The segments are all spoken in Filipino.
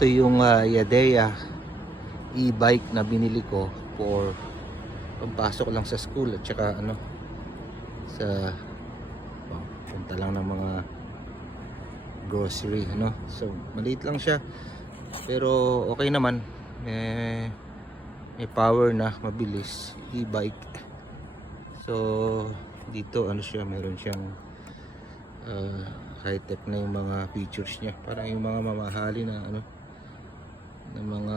Ito yung Yadea e-bike na binili ko for pampasok lang sa school at saka sa punta lang ng mga grocery so maliit lang siya pero okay naman, may power na, mabilis, e-bike. So dito siya, meron siyang high tech na yung mga features niya, parang yung mga mamahali na ng mga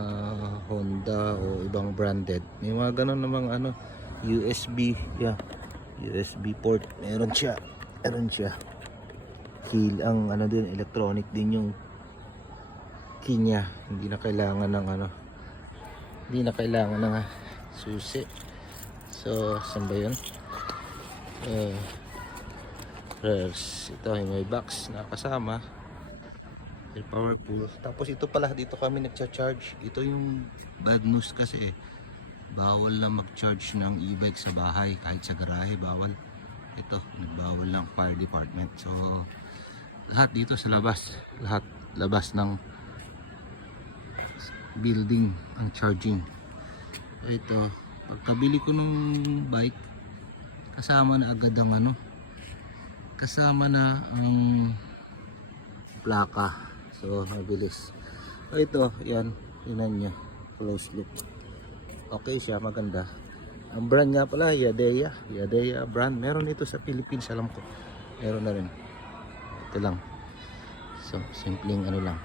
Honda o ibang branded. May mga ganun namang USB, USB port meron siya, key ang din, electronic din yung key niya, hindi na kailangan ng susi. So saan ba yun? Ito may box na kasama, powerful. Tapos ito pala, dito kami nagcha-charge. Ito yung bad news kasi bawal na mag-charge ng e-bike sa bahay, kahit sa garahe bawal. Ito, nagbawal lang fire department. So lahat dito sa labas, labas ng building ang charging. Ito, pagkabili ko nung bike, kasama na agad ang kasama na ang plaka. So mabilis. Ito, yan, tingnan nyo, close look. Okay siya, maganda. Ang brand nga pala, Yadea brand. Meron ito sa Philippines, alam ko. Meron na rin. Ito lang. So simpleng lang.